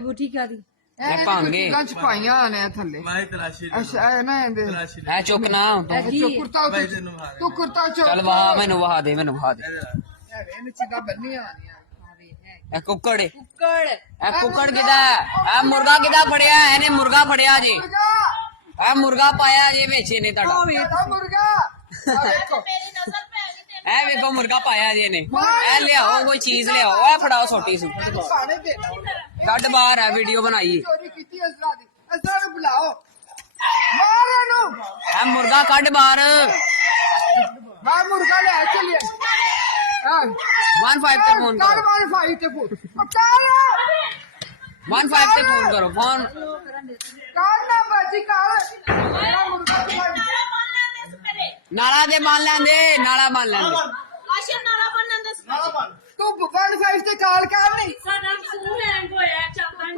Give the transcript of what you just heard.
ਬੂਟੀ ਕਾ ਦੀ ਇਹ ਭਾਂਗੇ ਲੰਚ ਪਾਈਆਂ ਨੇ ਥੱਲੇ ਮੈਂ ਤਲਾਸ਼ੀ ਅੱਛਾ ਇਹ ਨਾ ਇਹਦੇ ਤਲਾਸ਼ੀ ਐ ਚੁੱਕ ਨਾ ਜੋ ਕੁਰਤਾ ਭਾਈ ਤੈਨੂੰ ਖਾ ਤੂੰ ਕੁਰਤਾ ਚੋ ਚੱਲ ਵਾਹ ਮੈਨੂੰ ਵਹਾ ਦੇ ਮੈਨੂੰ ਵਹਾ ਦੇ ਇਹਨੇ ਚੀਜ਼ਾਂ ਬੰਨੀਆਂ ਆਣੀਆਂ ਇਹ ਕੁੱਕੜ ਏ। ਕੁੱਕੜ ਇਹ ਕੁੱਕੜ ਕਿਦਾ ਇਹ ਮੁਰਗਾ ਕਿਦਾ ਫੜਿਆ ਇਹਨੇ ਮੁਰਗਾ ਫੜਿਆ ਜੇ ਇਹ ਮੁਰਗਾ ਪਾਇਆ ਜੇ ਵਿੱਚ ਇਹਨੇ ਤੁਹਾਡਾ ਇਹ ਮੁਰਗਾ ਆ ਵੇਖੋ ਇਹ ਵੇਖੋ ਮੁਰਗਾ ਪਾਇਆ ਜੇ ਨੇ ਇਹ ਲਿਆਓ ਕੋਈ ਚੀਜ਼ ਲਿਆਓ ਇਹ ਫੜਾਓ ਛੋਟੀ ਸੀ ਪਾਣੇ ਦੇ ਕੱਢ ਬਾਹਰ ਆ ਵੀਡੀਓ ਬਣਾਈ ਚੋਰੀ ਕੀਤੀ ਅਸਰਾ ਦੀ ਅਸਰਾ ਨੂੰ ਬੁਲਾਓ ਮਾਰ ਇਹਨੂੰ ਇਹ ਮੁਰਗਾ ਕੱਢ ਬਾਹਰ ਮੈਂ ਮੁਰਗਾ ਲੈ ਚੱਲਿਆ ਹਾਂ 15 ਤੇ ਫੋਨ ਕਰ ਕਰੋ ਮਾਰ ਫਾਈ ਤੇ ਫੋਨ ਕਰ 15 ਤੇ ਫੋਨ ਕਰੋ ਫੋਨ ਕਰ ਨਾ ਬਾਜੀ ਕਰ ਮੇਰਾ ਮੁਰਗਾ ਫਾਈ ਨਾਲਾ ਦੇ ਮੰਨ ਲੈਂਦੇ ਨਾਲਾ ਮੰਨ ਲੈਂਦੇ ਆਸ਼ਾ ਨਾਰਾ ਬੰਨਣ ਦਾ ਤੂੰ 15 ਤੇ ਕਾਲ ਕਰ ਨਹੀਂ ਸਾਡਾ ਫੋਨ ਹੈਂਗ ਹੋਇਆ ਚੱਲ